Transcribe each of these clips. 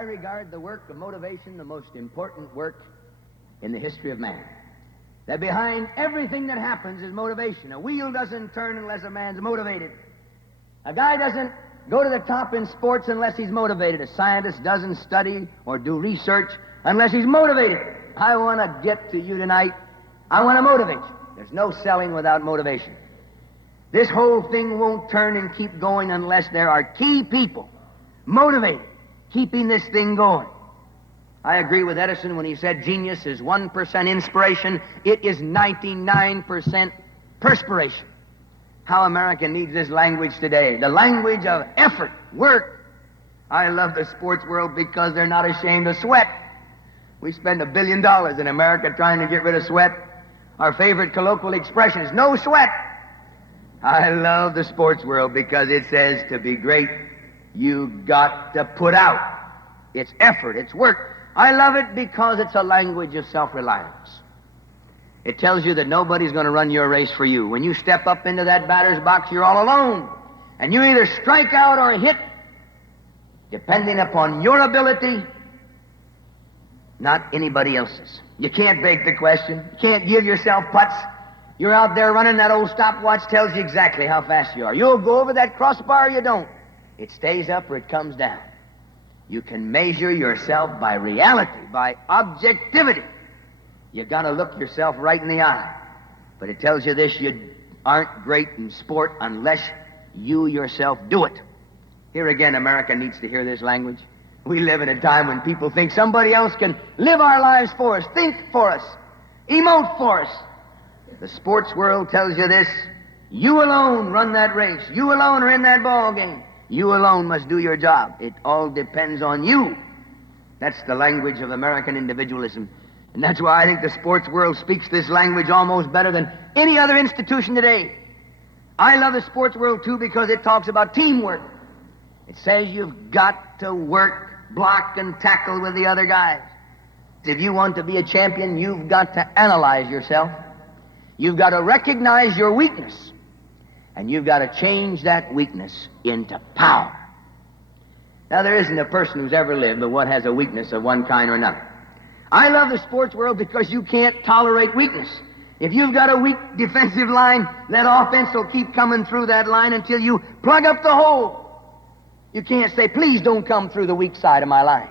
I regard the work of motivation the most important work in the history of man. That behind everything that happens is motivation. A wheel doesn't turn unless a man's motivated. A guy doesn't go to the top in sports unless he's motivated. A scientist doesn't study or do research unless he's motivated. I want to get to you tonight. I want to motivate you. There's no selling without motivation. This whole thing won't turn and keep going unless there are key people motivated, keeping this thing going. I agree with Edison when he said genius is 1% inspiration. It is 99% perspiration. How America needs this language today. The language of effort, work. I love the sports world because they're not ashamed of sweat. We spend $1 billion in America trying to get rid of sweat. Our favorite colloquial expression is no sweat. I love the sports world because it says to be great, you got to put out. It's effort, it's work. I love it because it's a language of self-reliance. It tells you that nobody's going to run your race for you. When you step up into that batter's box, you're all alone. And you either strike out or hit, depending upon your ability, not anybody else's. You can't beg the question. You can't give yourself putts. You're out there running, that old stopwatch tells you exactly how fast you are. You'll go over that crossbar or you don't. It stays up or it comes down. You can measure yourself by reality, by objectivity. You got to look yourself right in the eye. But it tells you this, you aren't great in sport unless you yourself do it. Here again, America needs to hear this language. We live in a time when people think somebody else can live our lives for us, think for us, emote for us. The sports world tells you this, you alone run that race. You alone are in that ball game. You alone must do your job. It all depends on you. That's the language of American individualism. And that's why I think the sports world speaks this language almost better than any other institution today. I love the sports world, too, because it talks about teamwork. It says you've got to work, block, and tackle with the other guys. If you want to be a champion, you've got to analyze yourself. You've got to recognize your weakness. And you've got to change that weakness into power. Now, there isn't a person who's ever lived but what has a weakness of one kind or another. I love the sports world because you can't tolerate weakness. If you've got a weak defensive line, that offense will keep coming through that line until you plug up the hole. You can't say, please don't come through the weak side of my line.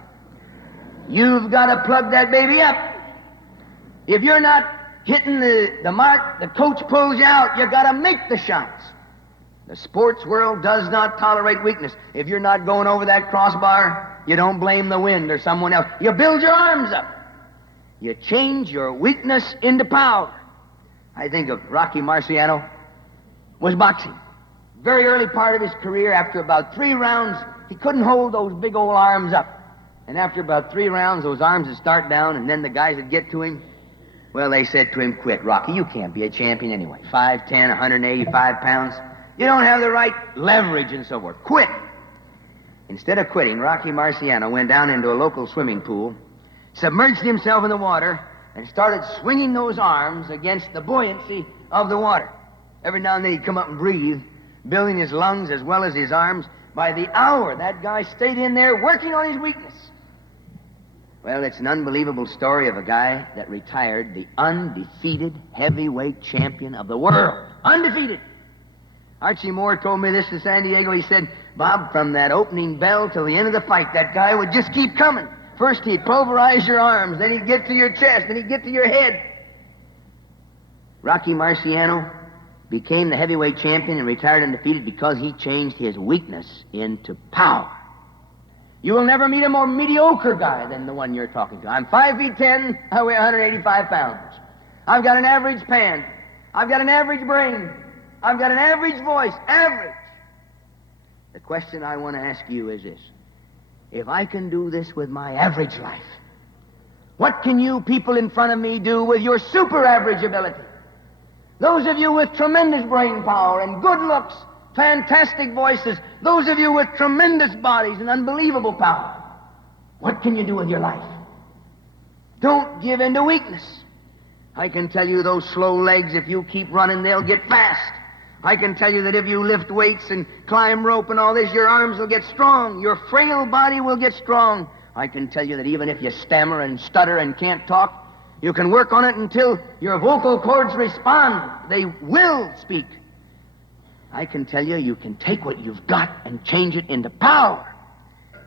You've got to plug that baby up. If you're not hitting the mark, the coach pulls you out. You've got to make the shots. The sports world does not tolerate weakness. If you're not going over that crossbar, you don't blame the wind or someone else. You build your arms up. You change your weakness into power. I think of Rocky Marciano was boxing. Very early part of his career, after about 3 rounds, he couldn't hold those big old arms up. And after about 3 rounds, those arms would start down, and then the guys would get to him. Well, they said to him, quit, Rocky. You can't be a champion anyway. 5'10", 185 pounds. You don't have the right leverage and so forth. Quit. Instead of quitting, Rocky Marciano went down into a local swimming pool, submerged himself in the water, and started swinging those arms against the buoyancy of the water. Every now and then he'd come up and breathe, building his lungs as well as his arms. By the hour, that guy stayed in there working on his weakness. Well, it's an unbelievable story of a guy that retired the undefeated heavyweight champion of the world. Undefeated. Archie Moore told me this in San Diego. He said, Bob, from that opening bell till the end of the fight, that guy would just keep coming. First he'd pulverize your arms, then he'd get to your chest, then he'd get to your head. Rocky Marciano became the heavyweight champion and retired undefeated because he changed his weakness into power. You will never meet a more mediocre guy than the one you're talking to. I'm 5'10", I weigh 185 pounds. I've got an average pan. I've got an average brain. I've got an average voice. Average. The question I want to ask you is this. If I can do this with my average life, what can you people in front of me do with your super average ability? Those of you with tremendous brain power and good looks, fantastic voices, those of you with tremendous bodies and unbelievable power, what can you do with your life? Don't give in to weakness. I can tell you those slow legs, if you keep running, they'll get fast. I can tell you that if you lift weights and climb rope and all this, your arms will get strong. Your frail body will get strong. I can tell you that even if you stammer and stutter and can't talk, you can work on it until your vocal cords respond. They will speak. I can tell you, you can take what you've got and change it into power.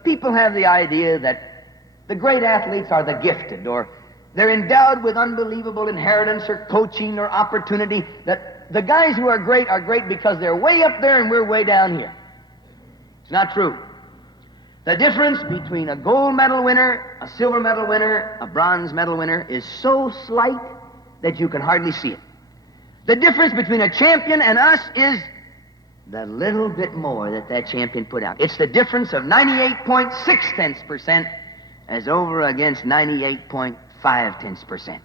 People have the idea that the great athletes are the gifted, or they're endowed with unbelievable inheritance or coaching or opportunity, that the guys who are great because they're way up there and we're way down here. It's not true. The difference between a gold medal winner, a silver medal winner, a bronze medal winner is so slight that you can hardly see it. The difference between a champion and us is the little bit more that champion put out. It's the difference of 98.6% as over against 98.5%.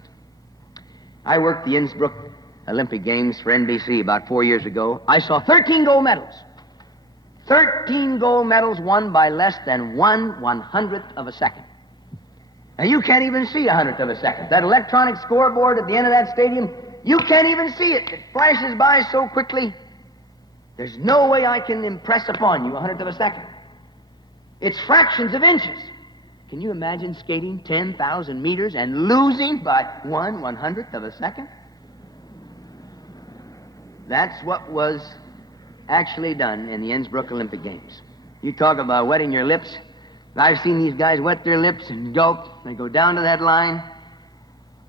I worked the Innsbruck Olympic Games for NBC about 4 years ago. I saw 13 gold medals. 13 gold medals won by less than 1/100th of a second. Now, you can't even see 100th of a second. That electronic scoreboard at the end of that stadium, you can't even see it. It flashes by so quickly. There's no way I can impress upon you 100th of a second. It's fractions of inches. Can you imagine skating 10,000 meters and losing by 1/100th of a second? That's what was actually done in the Innsbruck Olympic Games. You talk about wetting your lips. I've seen these guys wet their lips and gulp. They go down to that line.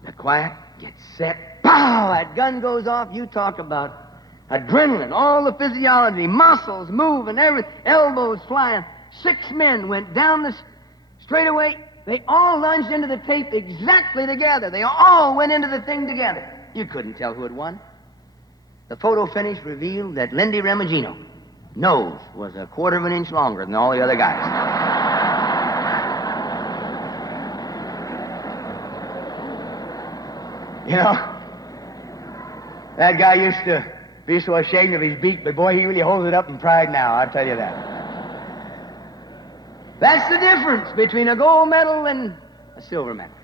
They're quiet, get set. Pow! That gun goes off. You talk about adrenaline, all the physiology, muscles moving, everything, elbows flying. 6 men went down the straightaway. They all lunged into the tape exactly together. They all went into the thing together. You couldn't tell who had won. The photo finish revealed that Lindy Remigino nose was 1/4 of an inch longer than all the other guys. You know, that guy used to be so ashamed of his beak, but boy, he really holds it up in pride now, I'll tell you that. That's the difference between a gold medal and a silver medal.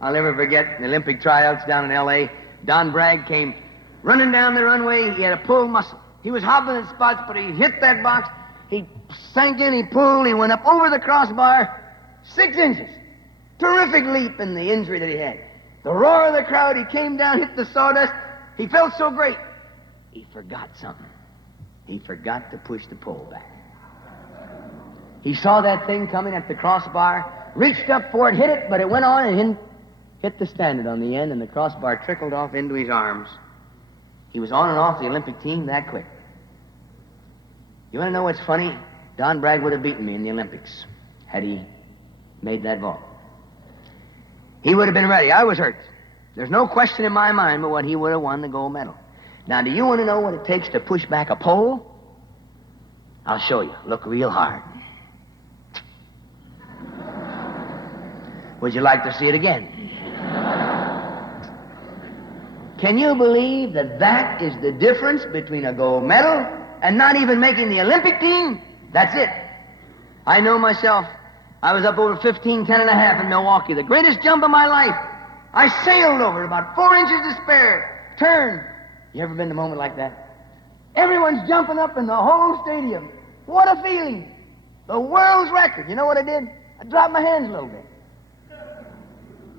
I'll never forget the Olympic tryouts down in L.A. Don Bragg came running down the runway. He had a pull muscle. He was hobbling in spots, but he hit that box. He sank in, he pulled, he went up over the crossbar, 6 inches. Terrific leap in the injury that he had. The roar of the crowd, he came down, hit the sawdust. He felt so great. He forgot something. He forgot to push the pole back. He saw that thing coming at the crossbar, reached up for it, hit it, but it went on and hit the standard on the end, and the crossbar trickled off into his arms. He was on and off the Olympic team that quick. You want to know what's funny? Don Bragg would have beaten me in the Olympics had he made that vault. He would have been ready. I was hurt. There's no question in my mind but what he would have won the gold medal. Now, do you want to know what it takes to push back a pole? I'll show you. Look real hard. Would you like to see it again? Can you believe that is the difference between a gold medal and not even making the Olympic team? That's it. I know myself. I was up over 15, 10 and a half in Milwaukee, the greatest jump of my life. I sailed over it, about 4 inches to spare. Turned. You ever been to a moment like that? Everyone's jumping up in the whole stadium. What a feeling. The world's record. You know what I did? I dropped my hands a little bit.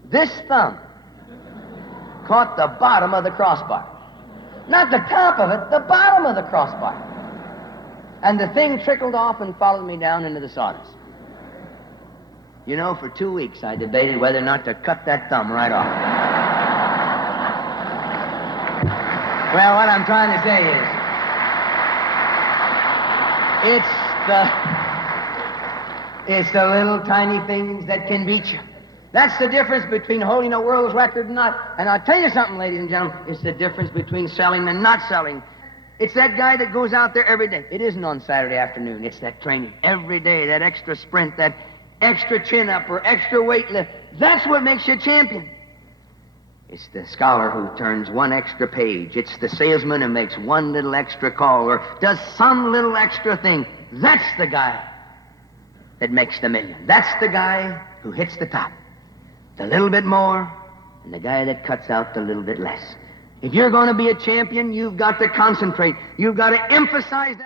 This thumb caught the bottom of the crossbar. Not the top of it, the bottom of the crossbar. And the thing trickled off and followed me down into the sawdust. You know, for 2 weeks I debated whether or not to cut that thumb right off. Well, what I'm trying to say is, it's the little tiny things that can beat you. That's the difference between holding a world's record and not. And I'll tell you something, ladies and gentlemen, it's the difference between selling and not selling. It's that guy that goes out there every day. It isn't on Saturday afternoon. It's that training every day, that extra sprint, that extra chin-up or extra weight lift. That's what makes you a champion. It's the scholar who turns 1 extra page. It's the salesman who makes 1 little extra call or does some little extra thing. That's the guy that makes the million. That's the guy who hits the top. The little bit more, and the guy that cuts out the little bit less. If you're going to be a champion, you've got to concentrate. You've got to emphasize that.